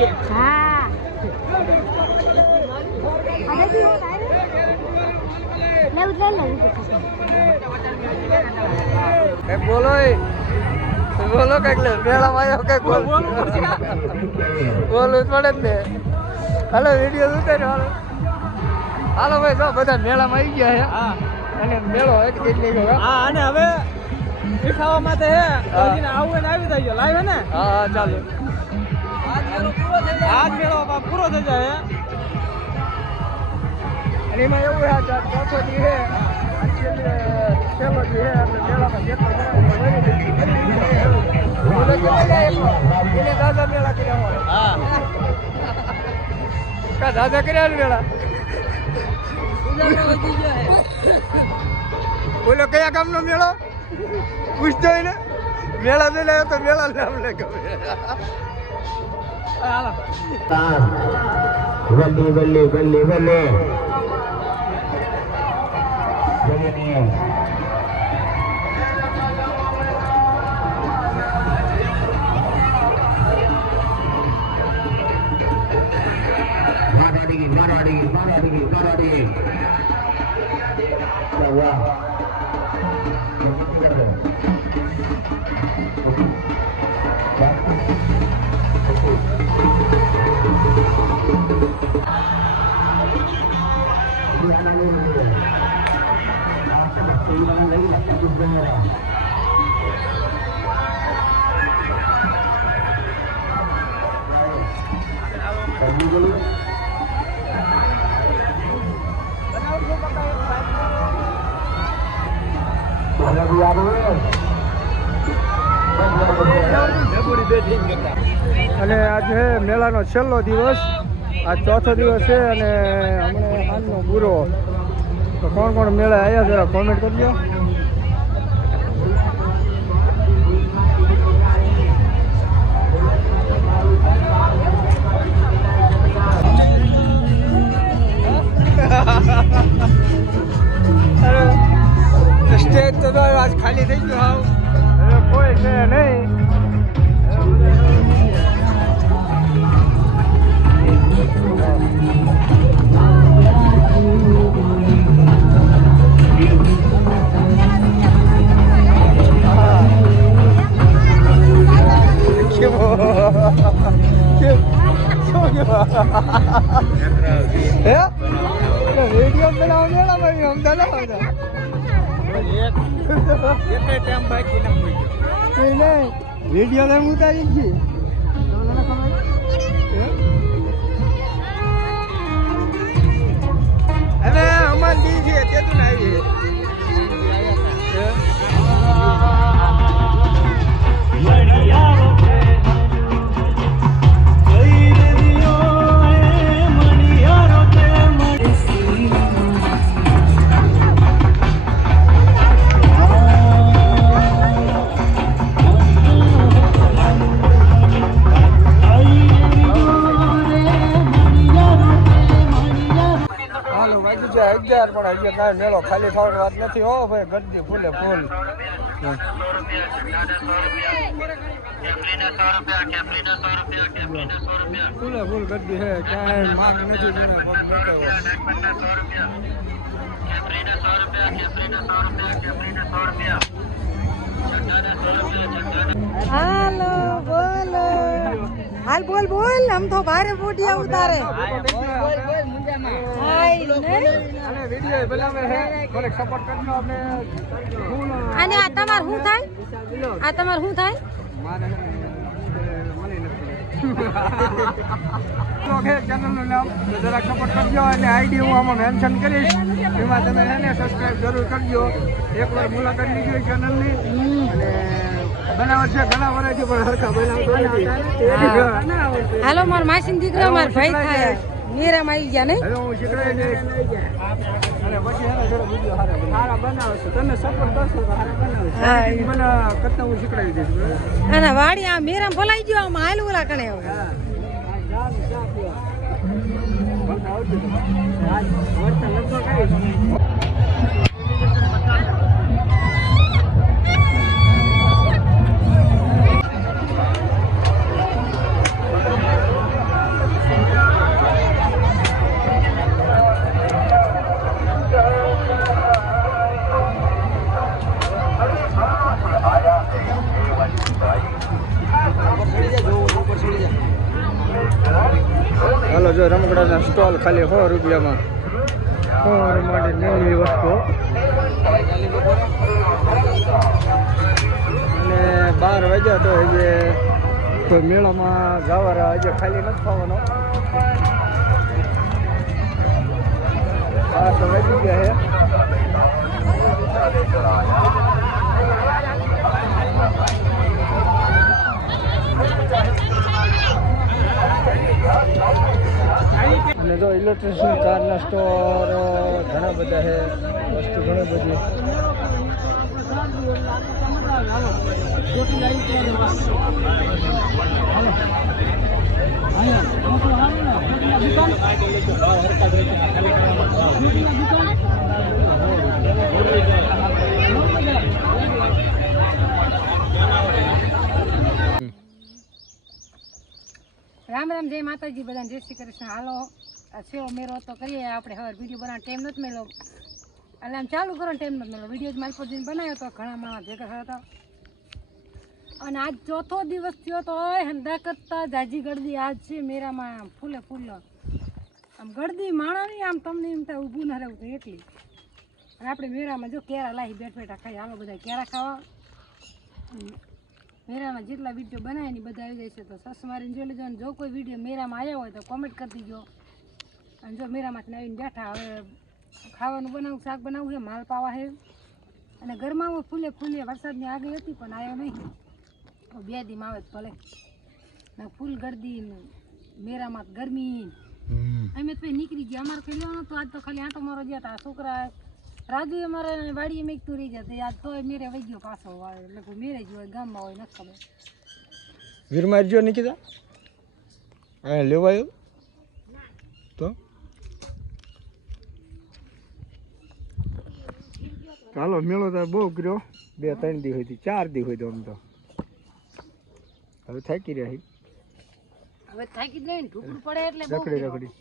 હા બોલો બોલો કઈક મેળામાં આવ્યો કઈક બોલવું પડે જ ને. હાલો વિડીયો ઉતાર્યો હાલો. હાલો ભાઈ જો બધા મેળામાં આવી ગયા છે અને મેળો કેટલી ગયો. હા અને હવે ખાવા માટે હે આવું ને આવી જાય લાઈવ હે ને. હા ચાલો આજ મેળો પૂરો થઈ જાય અને એમાં એવું છે ચોથો દી છે છેલ્લો દી છે એટલે મેળામાં જેટલો દાદા મેળા કર્યા હોય. હા કા દાદા કર્યા મેળા બોલો કયા ગામનો મેળો પૂછતો હોય ને. મેળા જોઈ લે તો મેળા નામ લે ગમે. વલ્લી વલ્લી વલ્લી વલ્લી મારાડી અને આજે મેળાનો છેલ્લો દિવસ, આ ચોથો દિવસ છે અને હમણાં સાંજનો પૂરો. તો કોણ કોણ મેળા આવ્યા જરા કોમેન્ટ કરજો. સ્ટેજ તો આજ ખાલી થઈ ગયો. હવે કોઈ છે નહીં. વિડીયો બનાવો મેળામાં અમદાવાદ વિડીયો ને ઉતારી છીએ. અને અમાર દી છે તેતું આવી પણ હજી કાંઈ મેળો ખાલી થવાની વાત નથી. હો ભાઈ ગરદી ફૂલે ફૂલ. ફૂલે ફૂલ ગરદી છે. ક્યાંય માંગ નથી. હાલો બોલો હાલ બોલ બોલ આમ તો ભારે બોટિયા ઉતારે. અને આ તમાર શું થાય? આ તમાર શું થાય? ચેનલનું નામ જરાક સપોર્ટ કરજો અને આઈડી હું આમાં મેન્શન કરીશ. એમાં તમે એને સબસ્ક્રાઈબ જરૂર કરજો. એકવાર મુલાકાત લીધી ચેનલની અને બનાવટ છે ઘણા વર્ષથી પણ હરખા બનાવતા. હાલો માર માસી દીકરા માર ભાઈ થાય મેરામાં આવી ગયા નહીં. હવે હું શીખડાઈ દઈશ અને પછી એના જોડે વિડીયો સારા બનાવશો. તમે સપોર્ટ કરશો તો સારા બનાવશો. હા મને કરતા હું શીખડાવી દઈશ. અને વાડી આ મેરામ ફલાઈ ગયો આમાં હાલ ઓલા કણે જો રમકડાના સ્ટોલ ખાલી 100 રૂપિયામાં 100 માટે નવી વસ્તુ અને 12 વાગ્યા તો હજી કોઈ મેળામાં જવા હજી ખાલી નથી થવાનો આ તો વધી ગયા છે અને જો ઇલેક્ટ્રિશિયન કારના સ્ટોર ઘણા બધા છે વસ્તુ ઘણી બધી રામ રામ જય માતાજી બધાને જય શ્રી કૃષ્ણ. હાલો આ સેવો મેરો તો કરીએ આપણે. હવે વિડીયો બનાવવાનો ટાઈમ નથી મળ્યો એટલે આમ ચાલુ કરવાનો ટાઈમ નથી મળ્યો. વિડીયો જ માલપુર જઈને બનાવ્યો તો ઘણા માણસ ભેગા થયા હતા અને આજ ચોથો દિવસ થયો તો હંધા કરતા જાજી ગળદી આજ છે મેરામાં ફૂલે ફૂલ આમ ગળદી માણા નહીં આમ તમને એમ થાય ઊભું ના રહેવું તો એટલી. અને આપણે મેરામાં જો કેરા લાવી બેઠ બેઠા ખાઈ હાલો બધા કેરા ખાવા. મેરામાં જેટલા વિડીયો બનાવે ને બધા આવી જાય છે તો સસ મારીને જોઈ લેજો. અને જો કોઈ વિડીયો મેરામાં આવ્યા હોય તો કોમેન્ટ કરી દીજો. અને જો મેરામાંથી આવીને બેઠા હવે ખાવાનું બનાવું શાક બનાવવું છે માલ પાવા છે અને ગરમામાં ફૂલે ફૂલે વરસાદની આગળ હતી પણ આવ્યો નહીં. 2 દી આવે ભલે ને ફૂલ ગરદી મેરામાં ગરમી અમે તો નીકળી ગયા. અમારે કઈ લેવાનું તો આજ તો ખાલી આંટો મારો ગયા હતા. છોકરા રાજુ અમારે વાડીએ મેકતું રહી જતું યાદ તો મેરે વહી ગયો પાછો એટલે મેરે જ હોય ગામમાં હોય નથી ખબર. વીરમાર જો નીકળ્યા હા લેવાયો તો ચાલો મેળો તો બહુ કર્યો 2-3 દી હોય 4 દી હોય તો આમ તો હવે થાકી રહ્યા હવે થાકી જાય ને ઢુકડું પડે એટલે રખડી